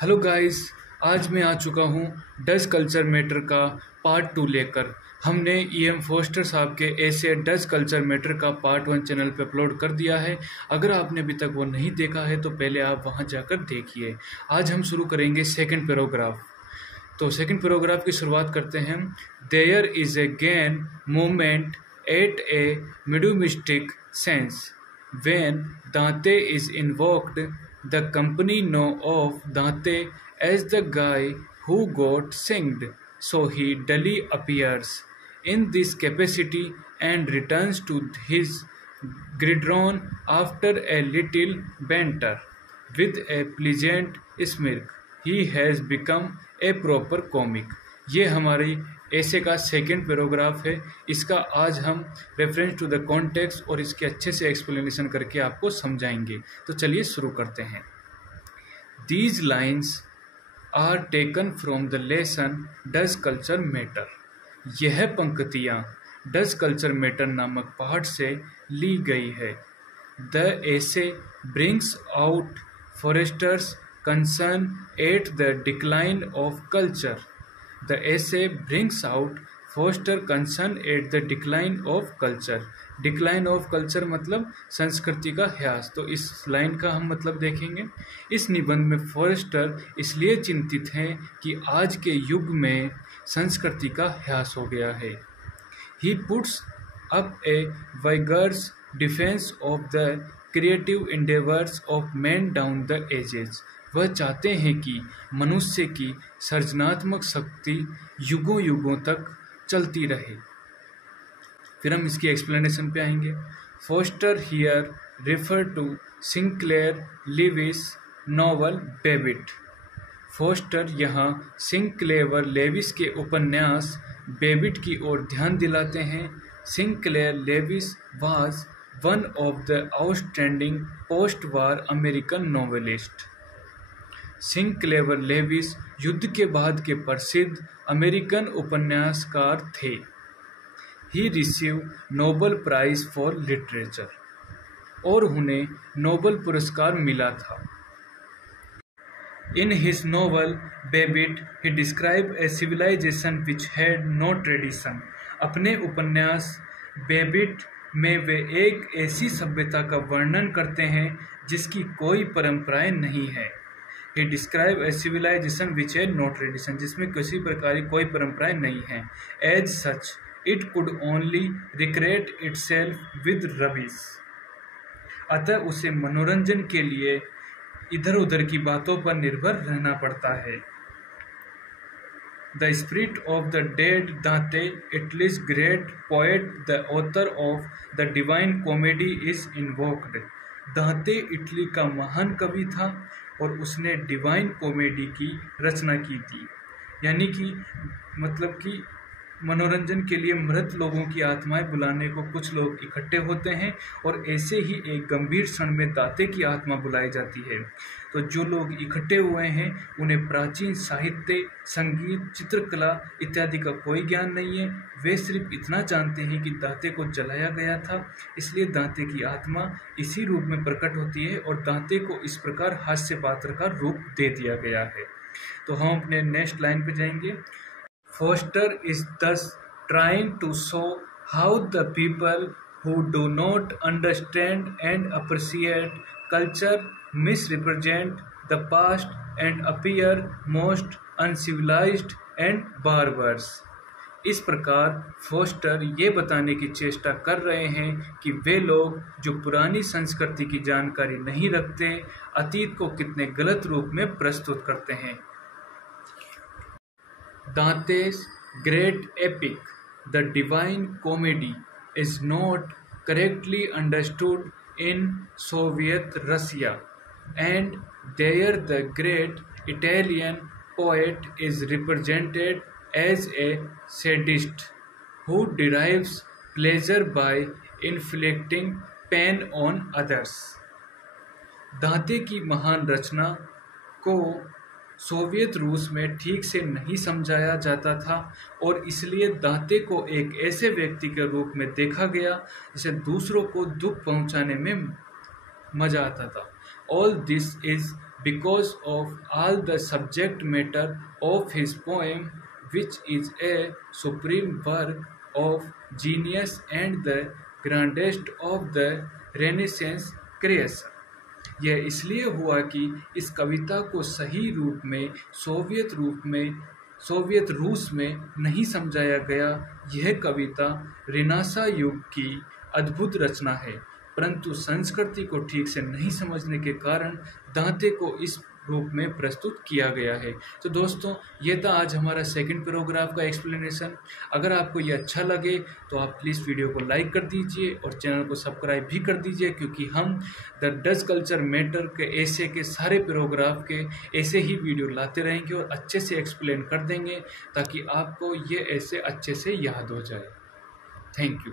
Hello guys. आज मैं आ चुका हूँ डच कल्चर मैटर का पार्ट 2 लेकर। हमने ईएम फोस्टर साहब के ऐसे डच कल्चर मैटर का पार्ट 1 चैनल पे अपलोड कर दिया है। अगर आपने अभी तक वो नहीं देखा है तो पहले आप वहाँ जाकर देखिए। आज हम शुरू करेंगे सेकंड पैराग्राफ। तो सेकंड पैराग्राफ की शुरुआत करते हैं। There is a gain moment at a mid mystic sense when Dante is invoked. The company know of Dante as the guy who got singed, so he dully appears in this capacity and returns to his gridiron after a little banter. With a pleasant smirk, he has become a proper comic. ये हमारी ऐसे का second paragraph है। इसका आज हम reference to the context और इसके अच्छे से एक्सप्लेनेशन करके आपको समझाएंगे। तो चलिए शुरू करते हैं। These lines are taken from the lesson Dutch culture matter. यह पंक्तियाँ डच कल्चर मैटर नामक पाठ से ली गई है। The essay brings out Forester's concern at the decline of culture. The essay brings out Foster concern at the decline of culture. Decline of culture मतलब संस्कृति का ह्रास। तो इस लाइन का हम मतलब देखेंगे। इस निबंध में फॉरेस्टर इसलिए चिंतित हैं कि आज के युग में संस्कृति का ह्रास हो गया है। He puts up a vigorous defense of the creative endeavors of men down the ages. वह चाहते हैं कि मनुष्य की सृजनात्मक शक्ति युगों युगों तक चलती रहे। फिर हम इसकी एक्सप्लेनेशन पे आएंगे। Forster here refer to Sinclair Lewis novel Babbitt. Forster यहाँ सिंक्लेयर लेविस के उपन्यास बेबिट की ओर ध्यान दिलाते हैं। Sinclair Lewis was one of the outstanding post war American novelist. Sinclair Lewis युद्ध के बाद के प्रसिद्ध अमेरिकन उपन्यासकार थे। He receive Nobel prize for literature और उन्हें नोबेल पुरस्कार मिला था। In his novel Babbitt he describe a civilization which had no tradition. अपने उपन्यास बेबिट में वे एक ऐसी सभ्यता का वर्णन करते हैं जिसकी कोई परंपराएं नहीं है। He describe a civilization which had no tradition, जिसमें किसी प्रकार की कोई परंपराएं नहीं हैं। As such, it could only recreate itself with rubbish. अतः उसे मनोरंजन के लिए इधर उधर की बातों पर निर्भर रहना पड़ता है। The spirit of the dead Dante, Italy's great poet, the author of the Divine Comedy, is invoked. दांते इटली का महान कवि था और उसने डिवाइन कॉमेडी की रचना की थी। यानी कि मतलब कि मनोरंजन के लिए मृत लोगों की आत्माएं बुलाने को कुछ लोग इकट्ठे होते हैं और ऐसे ही एक गंभीर क्षण में दांते की आत्मा बुलाई जाती है। तो जो लोग इकट्ठे हुए हैं उन्हें प्राचीन साहित्य, संगीत, चित्रकला इत्यादि का कोई ज्ञान नहीं है। वे सिर्फ इतना जानते हैं कि दांते को जलाया गया था, इसलिए दांते की आत्मा इसी रूप में प्रकट होती है और दांते को इस प्रकार हास्य पात्र का रूप दे दिया गया है। तो हम अपने नेक्स्ट लाइन पे जाएंगे। Foster is thus trying to show how the people who do not understand and appreciate culture misrepresent the past and appear most uncivilized and barbarous. इस प्रकार फोस्टर ये बताने की चेष्टा कर रहे हैं कि वे लोग जो पुरानी संस्कृति की जानकारी नहीं रखते, अतीत को कितने गलत रूप में प्रस्तुत करते हैं। Dante's great epic, The Divine Comedy, is not correctly understood in Soviet Russia, and there the great Italian poet is represented as a sadist who derives pleasure by inflicting pain on others. दांते की महान रचना को Soviet रूस में ठीक से नहीं समझाया जाता था और इसलिए दांते को एक ऐसे व्यक्ति के रूप में देखा गया जिसे दूसरों को दुख पहुंचाने में मजा आता था। All this is because of all the subject matter of his poem, which is a supreme work of genius and the grandest of the Renaissance creation. यह इसलिए हुआ कि इस कविता को सही रूप में सोवियत रूस में नहीं समझाया गया। यह कविता रेनेसां युग की अद्भुत रचना है, परंतु संस्कृति को ठीक से नहीं समझने के कारण दांते को इस रूप में प्रस्तुत किया गया है। तो दोस्तों, ये था आज हमारा सेकंड पैराग्राफ का एक्सप्लेनेशन। अगर आपको ये अच्छा लगे तो आप प्लीज़ वीडियो को लाइक कर दीजिए और चैनल को सब्सक्राइब भी कर दीजिए, क्योंकि हम द डच कल्चर मैटर के ऐसे के सारे पैराग्राफ के ऐसे ही वीडियो लाते रहेंगे और अच्छे से एक्सप्लेन कर देंगे ताकि आपको ये ऐसे अच्छे से याद हो जाए। Thank you.